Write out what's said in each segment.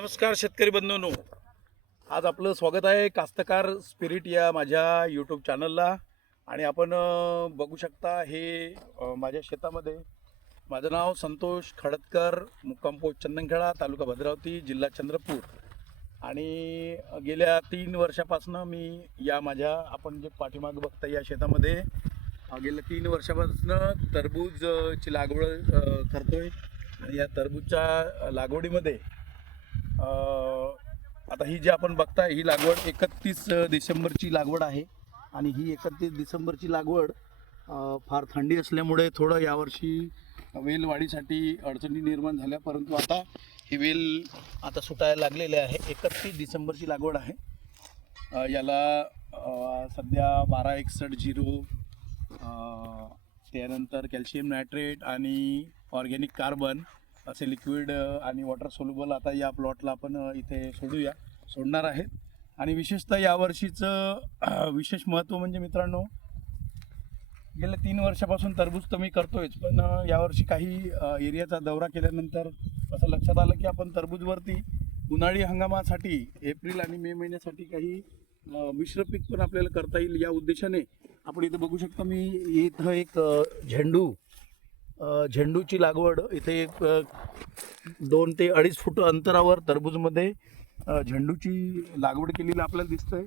नमस्कार शेतकरी बंधूंनो, आज आपलं स्वागत आहे कास्तकार स्पिरिट या माझ्या यूट्यूब चॅनलला. आणि आपण बघू शकता हे माझ्या शेतामध्ये. माझं नाव संतोष खडतकर, मुक्काम पोस्ट चंदनखेडा, तालुका भद्रावती, जिल्हा चंद्रपूर. आणि गेल्या 3 वर्षापासून मी या माझ्या आपण जे पाठीमागे बघता या शेतामध्ये गेल्या 3 वर्षापासून टरबूजची लागवड करतोय. आणि या टरबूजच्या लागवडीमध्ये आता ही जी आपण बघताय ही लागवड 31 डिसेंबरची लागवड आहे. आणि ही 31 डिसेंबरची लागवड फार थंडी असल्यामुळे थोडं यावर्षी वेल वाढीसाठी अडचणी निर्माण झाल्या, परंतु आता ही वेल आता सुटायला लागलेले आहे. 31 डिसेंबरची लागवड आहे. याला सध्या 1261 त्यानंतर कॅल्शियम नायट्रेट आणि ऑर्गॅनिक कार्बन असे लिक्विड आणि वॉटर सोल्युबल आता या प्लॉटला आपण इथे सोडणार आहेत. आणि विशेषतः यावर्षीचं विशेष महत्त्व म्हणजे मित्रांनो, गेल्या 3 वर्षापासून टरबूज तर मी करतोयच, पण यावर्षी काही एरियाचा दौरा केल्यानंतर असं लक्षात आलं की आपण टरबूजवरती उन्हाळी हंगामासाठी एप्रिल आणि मे महिन्यासाठी काही मिश्र पीक पण आपल्याला करता येईल या उद्देशाने आपण इथे बघू शकता. मी इथं एक झेंडूची लागवड इथे 2 ते 2.5 फूट अंतरावर टरबूजमध्ये झेंडूची लागवड केलेली आपल्याला दिसतंय.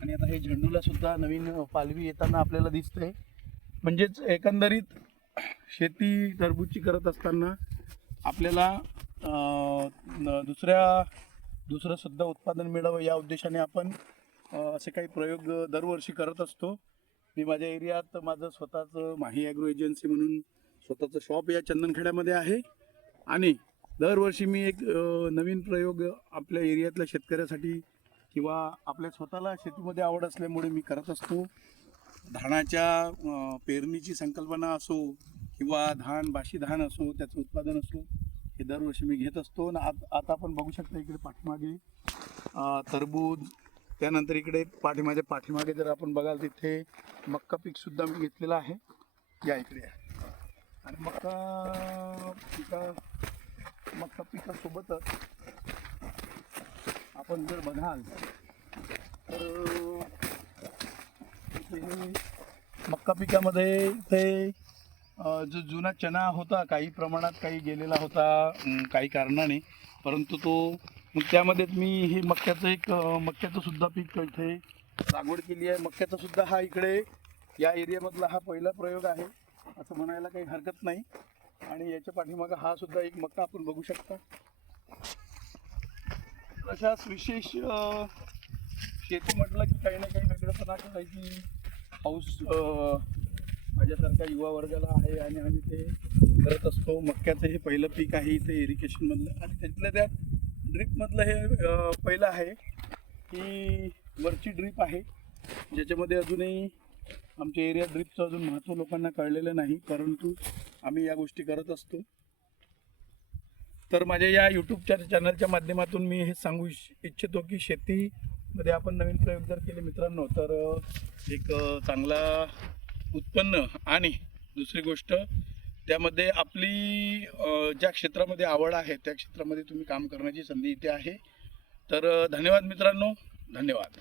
आणि आता हे झेंडूला सुद्धा नवीन पालवी येताना आपल्याला दिसतंय. म्हणजेच एकंदरीत शेती टरबूजची करत असताना आपल्याला दुसरं सुद्धा उत्पादन मिळावं या उद्देशाने आपण असे काही प्रयोग दरवर्षी करत असतो. मी माझ्या एरियात माझं स्वतःचं माही ॲग्रो एजन्सी म्हणून स्वतःचं शॉप या चंदनखेड्यामध्ये आहे. आणि दरवर्षी मी एक नवीन प्रयोग आपल्या एरियातल्या शेतकऱ्यासाठी किंवा आपल्या स्वतःला शेतीमध्ये आवड असल्यामुळे मी करत असतो. धानाच्या पेरणीची संकल्पना असो किंवा बाशी धान असो, त्याचं उत्पादन असो, हे दरवर्षी मी घेत असतो. आणि आता आपण बघू शकता इकडे पाठीमागे टरबूज, त्यानंतर इकडे पाठीमागे जर आपण बघाल तिथे मक्का पीकसुद्धा मी घेतलेलं आहे. या इकडे आणि मक्का पिकासोबतच आपण जर बघाल तर मक्का पिकामध्ये ते जो जुना चना होता काही प्रमाणात काही गेलेला होता काही कारणाने, परंतु तो मग त्यामध्येच मी हे मक्याचं सुद्धा पीक इथे लागवड केली आहे. मक्याचा सुद्धा हा इकडे या एरियामधला हा पहिला प्रयोग आहे असं म्हणायला काही हरकत नाही. आणि याच्या पाठीमागं हा सुद्धा एक मक्का आपण बघू शकता. अशाच विशेष शेती म्हटलं की काही ना काही वेगळंपणा करायची पाऊस माझ्यासारख्या युवा वर्गाला आहे आणि आम्ही ते करत असतो. मक्याचं हे पहिलं पीक आहे इथे इरिगेशनमधलं. आणि त्यातल्या त्यात ड्रीपमधलं हे पहिलं आहे. ही वरची ड्रीप आहे ज्याच्यामध्ये अजूनही आमच्या एरियात ड्रीपचं अजून महत्त्व लोकांना कळलेलं नाही, परंतु आम्ही या गोष्टी करत असतो. तर माझ्या या यूट्यूबच्या चॅनलच्या माध्यमातून मी हे सांगू इच्छितो की शेतीमध्ये आपण नवीन प्रयोग जर केले मित्रांनो तर एक चांगला उत्पन्न आणि दुसरी गोष्ट त्यामध्ये आपली ज्या क्षेत्रामध्ये आवड आहे त्या क्षेत्रामध्ये तुम्ही काम करण्याची संधी इथे आहे. तर धन्यवाद मित्रांनो, धन्यवाद.